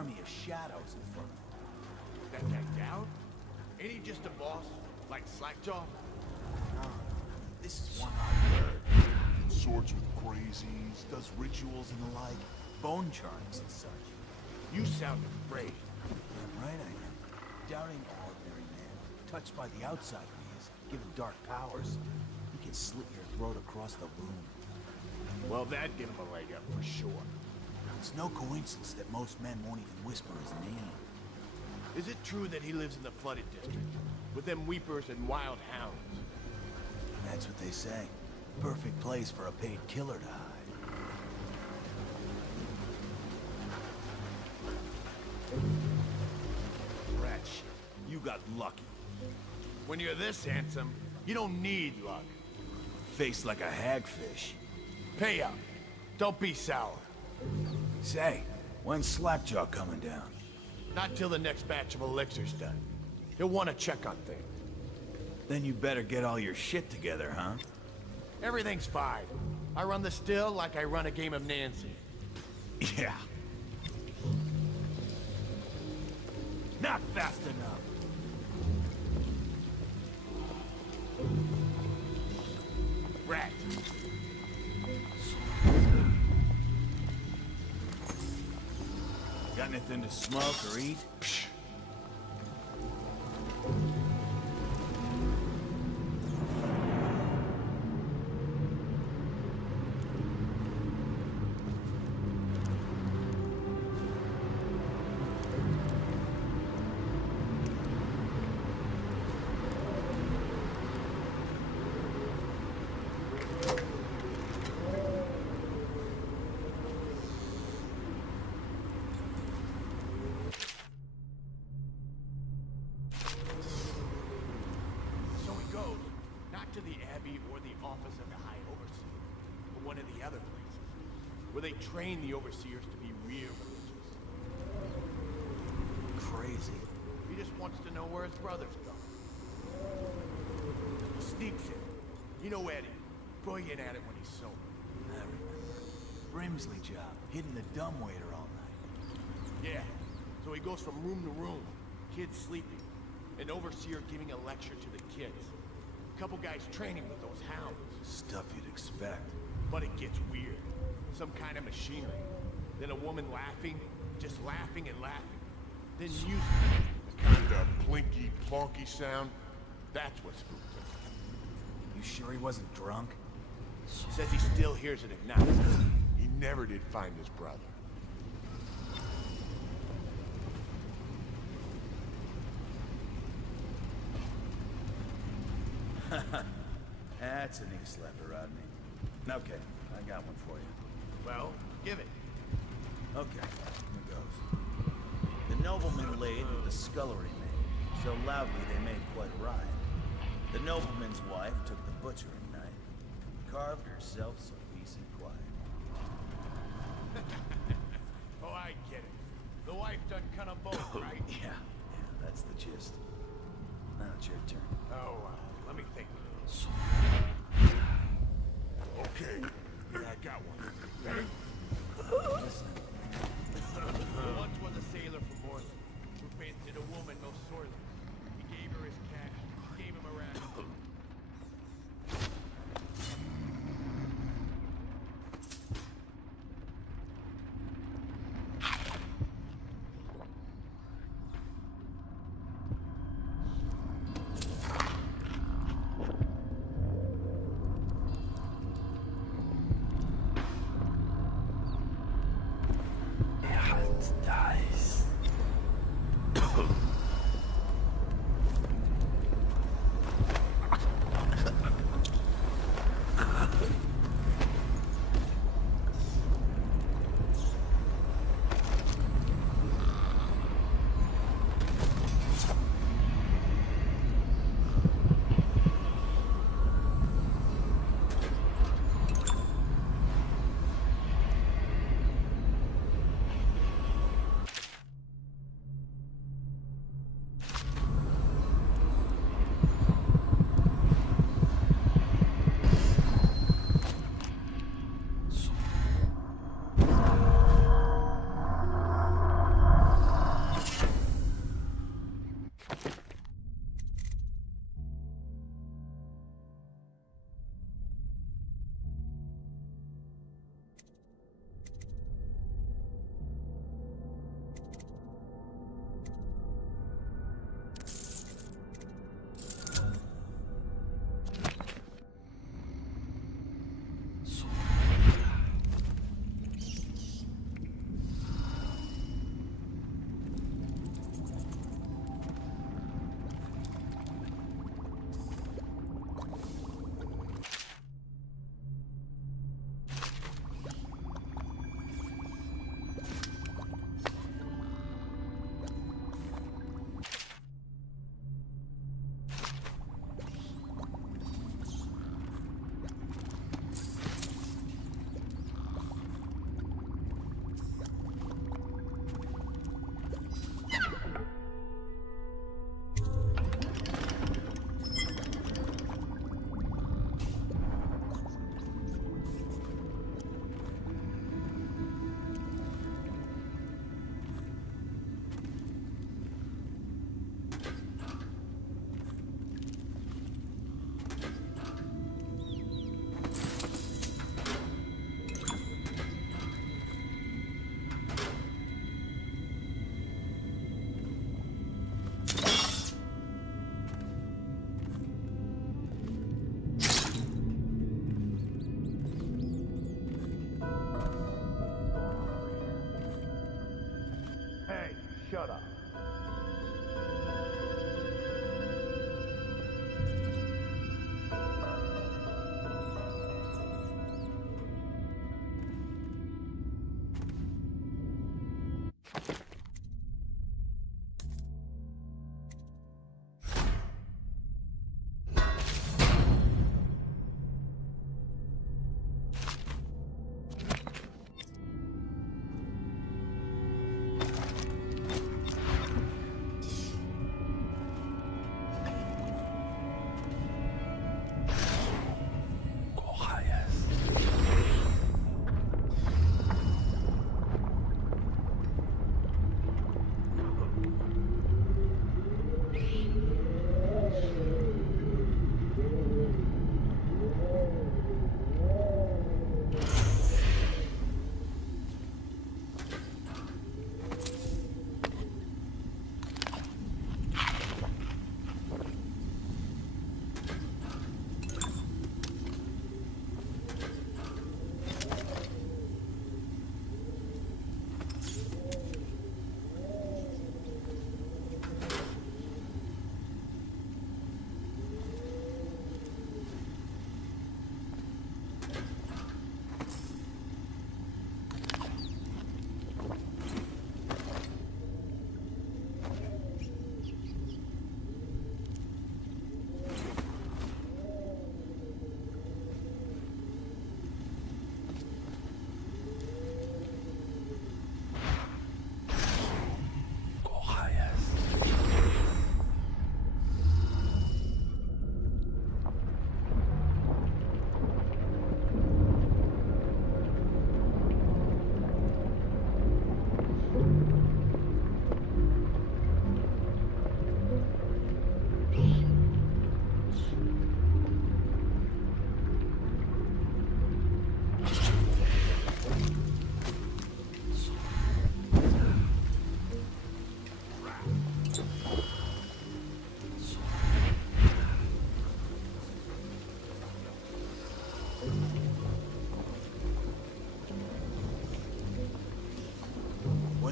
army of shadows in front of him. That guy down? Ain't he just a boss? Like Slackjaw? No, this is one-eyed bird. Sorts with crazies, does rituals and the like. Bone charms and such. You sound afraid. Damn right I am. Doubting ordinary man, touched by the outside he is, given dark powers, he can slit your throat across the room. Well, that'd give him a leg up for sure. It's no coincidence that most men won't even whisper his name. Is it true that he lives in the flooded district? With them weepers and wild hounds? That's what they say. Perfect place for a paid killer to hide. Rat shit. You got lucky. When you're this handsome, you don't need luck. Face like a hagfish. Pay up. Don't be sour. Say, when's Slackjaw coming down? Not till the next batch of elixirs done. He'll want to check on things. Then you better get all your shit together, huh? Everything's fine. I run the still like I run a game of Nancy. Yeah. Not fast enough. Rat. Got anything to smoke or eat? Psh. To the Abbey or the office of the High Overseer, or one of the other places, where they train the Overseers to be real religious. Crazy. He just wants to know where his brother's going. He sneaks in. You know Eddie. Brilliant at it when he's sober. I remember. Brimsley job, hitting the dumbwaiter all night. Yeah, so he goes from room to room, kids sleeping, an Overseer giving a lecture to the kids. Couple guys training with those hounds. Stuff you'd expect. But it gets weird. Some kind of machinery. Then a woman laughing, just laughing and laughing. Then music. The kind of plinky, plonky sound. That's what spooked him. You sure he wasn't drunk? Says he still hears it at night. He never did find his brother. That's a knee slapper, Rodney. Okay, I got one for you. Well, give it. Okay, here goes. The nobleman laid with the scullery maid, so loudly they made quite a riot. The nobleman's wife took the butchering knife, carved herself some peace and quiet. Oh, I get it. The wife done cut them both, right? Yeah, that's the gist. Now it's your turn. Oh, let me think. Okay, yeah, I got one. Ready? Listen. Once was a sailor from Moreland who fancied a woman most sorely. He gave her his cash, gave him a rat.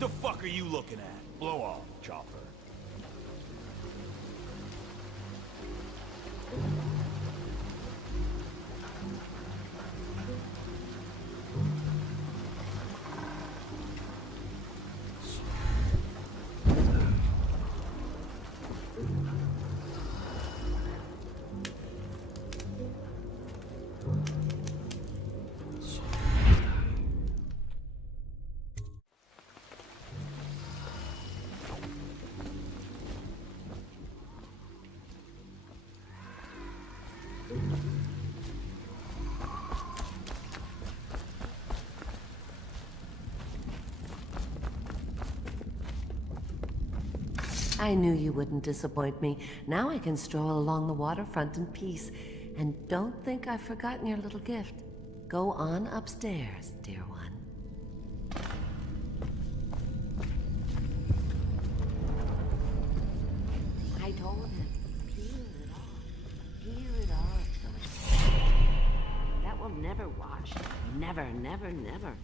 The fuck are you looking at? Blow off, chopper. I knew you wouldn't disappoint me. Now I can stroll along the waterfront in peace. And don't think I've forgotten your little gift. Go on upstairs, dear one. I told him, peel it off. Peel it off, so that will never wash. Never, never, never.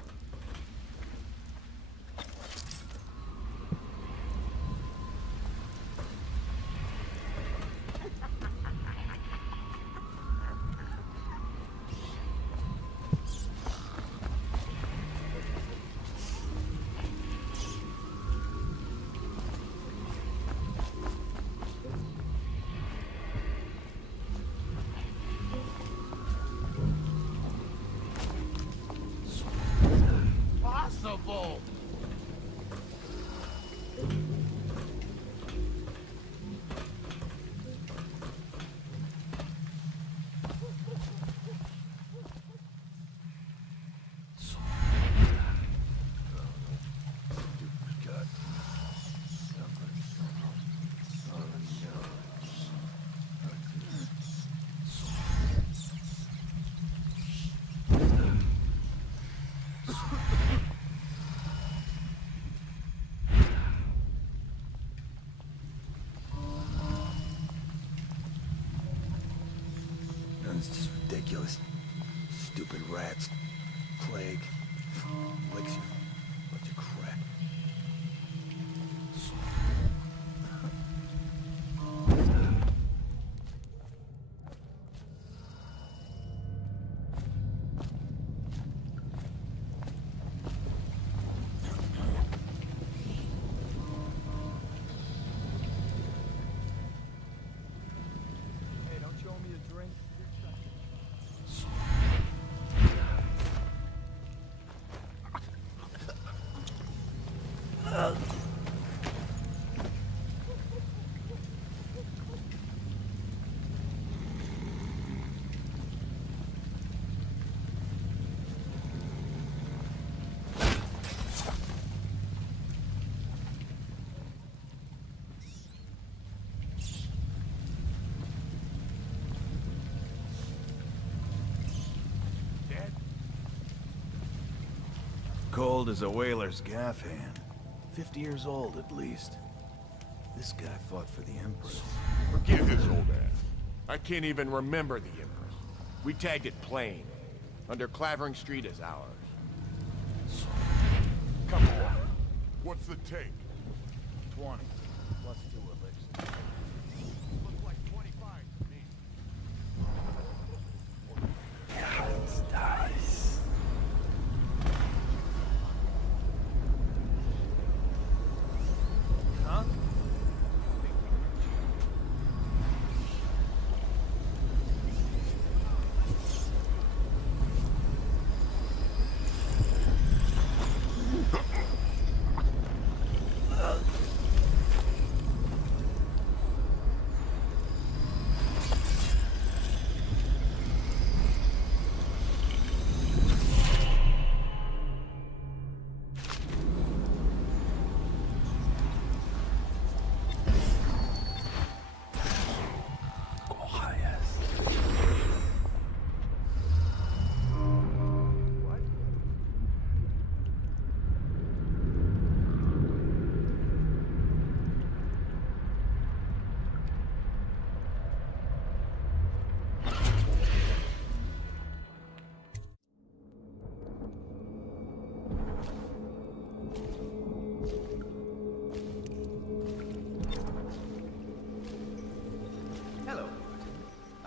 Possible. It's just ridiculous. Stupid rats. Plague. Elixir. Bunch of crap. Hey, don't you owe me a drink? Dead? Cold as a whaler's gaff hand. 50 years old at least. This guy fought for the Empress. Forget his old ass. I can't even remember the Empress. We tagged it plain. Under Clavering Street as ours. Come on. What's the take? 20. Plus 2 elixirs. Looks like 25 to me. Dice. Huh?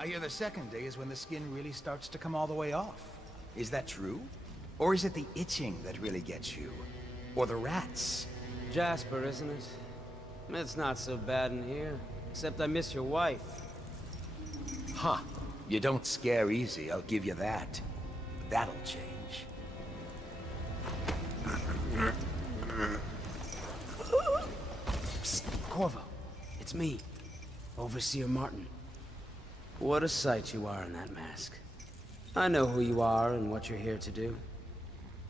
hear the second day is when the skin really starts to come all the way off. Is that true? Or is it the itching that really gets you? Or the rats? Jasper, isn't it? It's not so bad in here. Except I miss your wife. Huh. You don't scare easy, I'll give you that. That'll change. Psst, Corvo. It's me, Overseer Martin. What a sight you are in that mask. I know who you are and what you're here to do.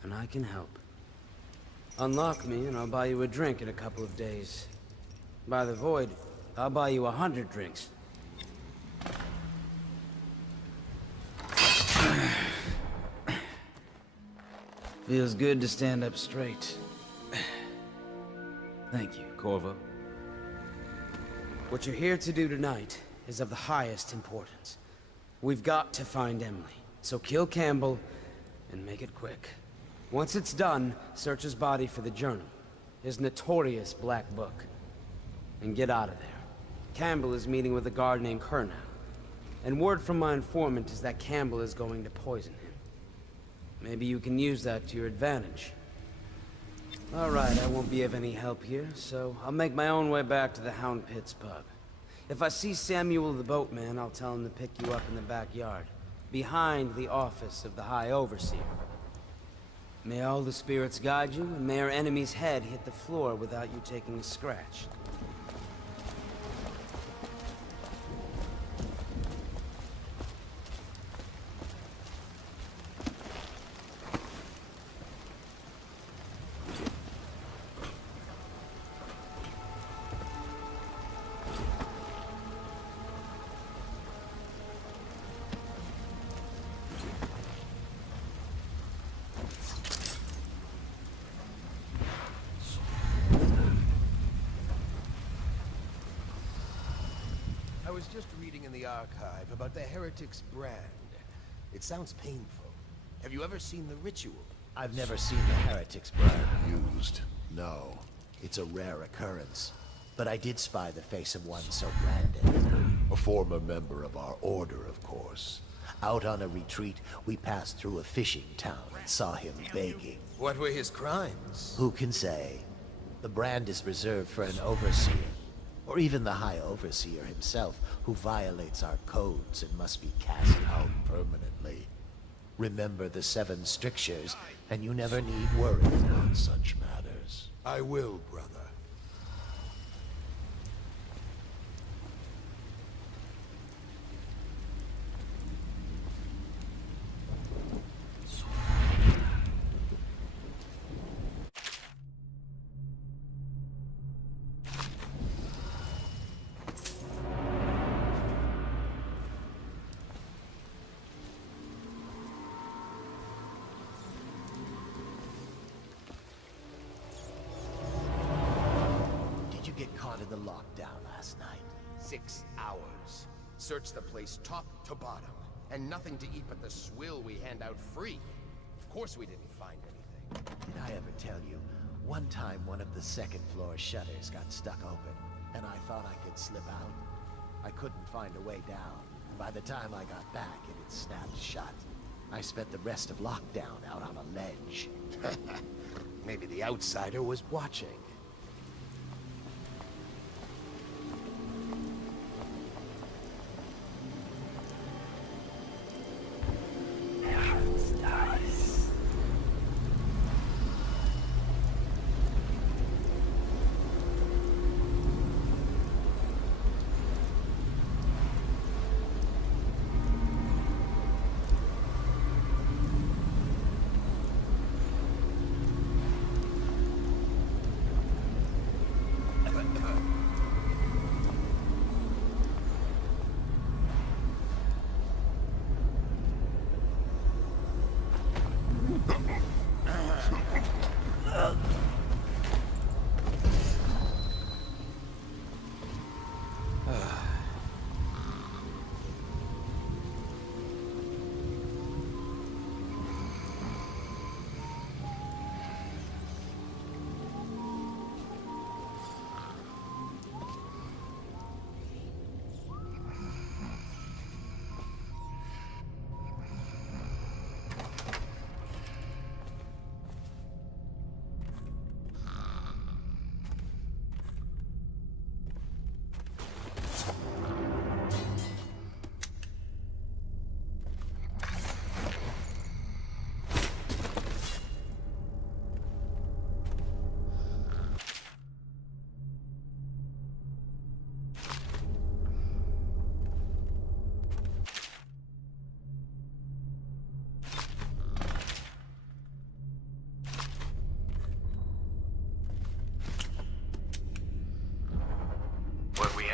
And I can help. Unlock me and I'll buy you a drink in a couple of days. By the Void, I'll buy you 100 drinks. Feels good to stand up straight. Thank you, Corvo. What you're here to do tonight is of the highest importance. We've got to find Emily, so kill Campbell and make it quick. Once it's done, search his body for the journal, his notorious black book, and get out of there. Campbell is meeting with a guard named Kernow, and word from my informant is that Campbell is going to poison him. Maybe you can use that to your advantage. All right, I won't be of any help here, so I'll make my own way back to the Hound Pits pub. If I see Samuel the boatman, I'll tell him to pick you up in the backyard, behind the office of the High Overseer. May all the spirits guide you, and may our enemy's head hit the floor without you taking a scratch. I was just reading in the archive about the Heretic's brand. It sounds painful. Have you ever seen the ritual? I've never seen the Heretic's brand used. No. It's a rare occurrence. But I did spy the face of one so branded. A former member of our order, of course. Out on a retreat, we passed through a fishing town and saw him begging. What were his crimes? Who can say? The brand is reserved for an overseer. Or even the High Overseer himself, who violates our codes and must be cast out permanently. Remember the 7 strictures, and you never need worry about such matters. I will, brother. Get caught in the lockdown last night. 6 hours. Search the place top to bottom. And nothing to eat but the swill we hand out free. Of course we didn't find anything. Did I ever tell you? One time one of the second floor shutters got stuck open, and I thought I could slip out. I couldn't find a way down. By the time I got back, it had snapped shut. I spent the rest of lockdown out on a ledge. Maybe the outsider was watching.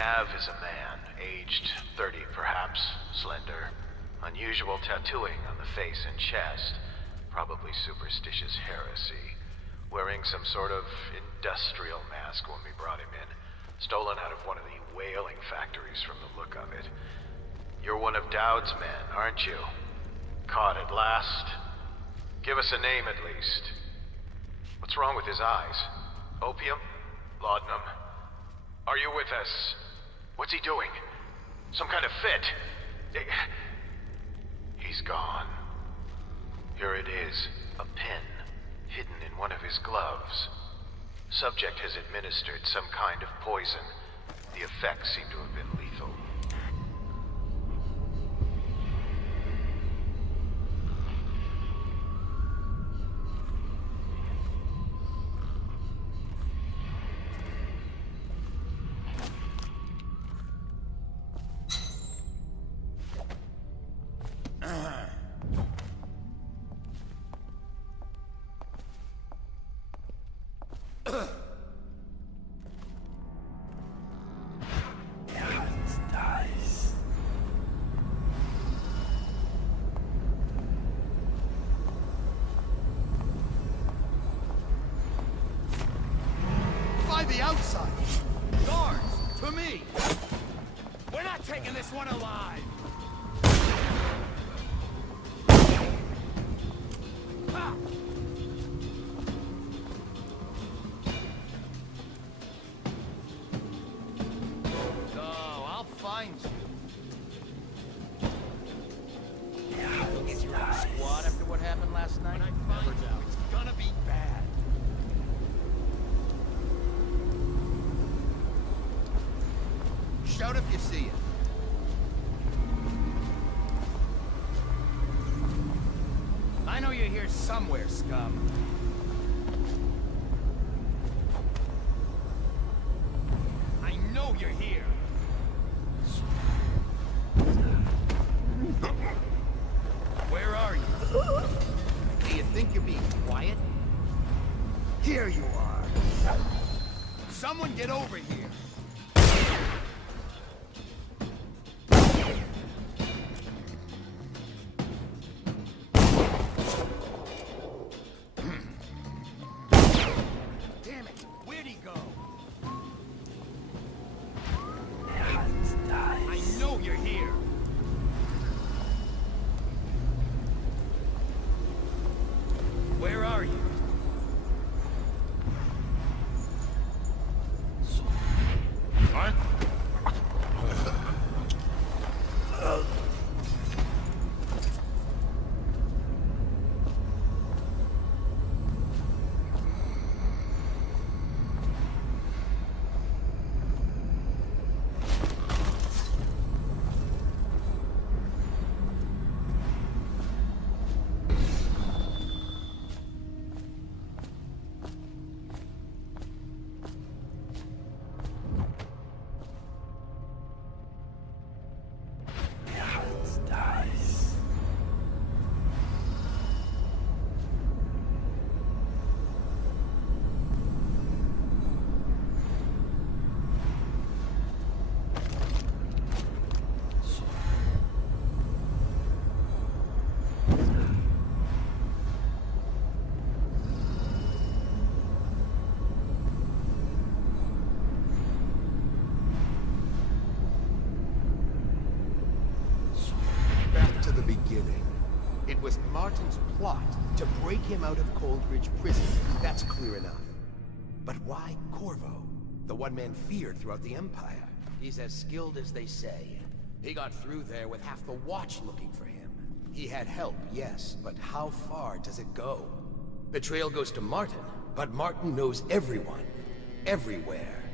have is a man, aged 30 perhaps, slender. Unusual tattooing on the face and chest, probably superstitious heresy. Wearing some sort of industrial mask when we brought him in. Stolen out of one of the whaling factories from the look of it. You're one of Dowd's men, aren't you? Caught at last? Give us a name at least. What's wrong with his eyes? Opium? Laudanum? Are you with us? What's he doing? Some kind of fit? He's gone. Here it is, a pin, hidden in one of his gloves. Subject has administered some kind of poison. The effects seem to have been lethal. The outside! Guards, to me! We're not taking this one alive! Ha! Oh, I'll find you. Get your own squad after what happened last night? When I find you, it's gonna be bad. Shout if you see it. I know you're here somewhere, scum. I know you're here. Where are you? Do you think you're being quiet? Here you are. Someone get over here. It was Martin's plot to break him out of Coldridge Prison. That's clear enough. But why Corvo? The one man feared throughout the Empire. He's as skilled as they say. He got through there with half the watch looking for him. He had help, yes, but how far does it go? The trail goes to Martin, but Martin knows everyone. Everywhere.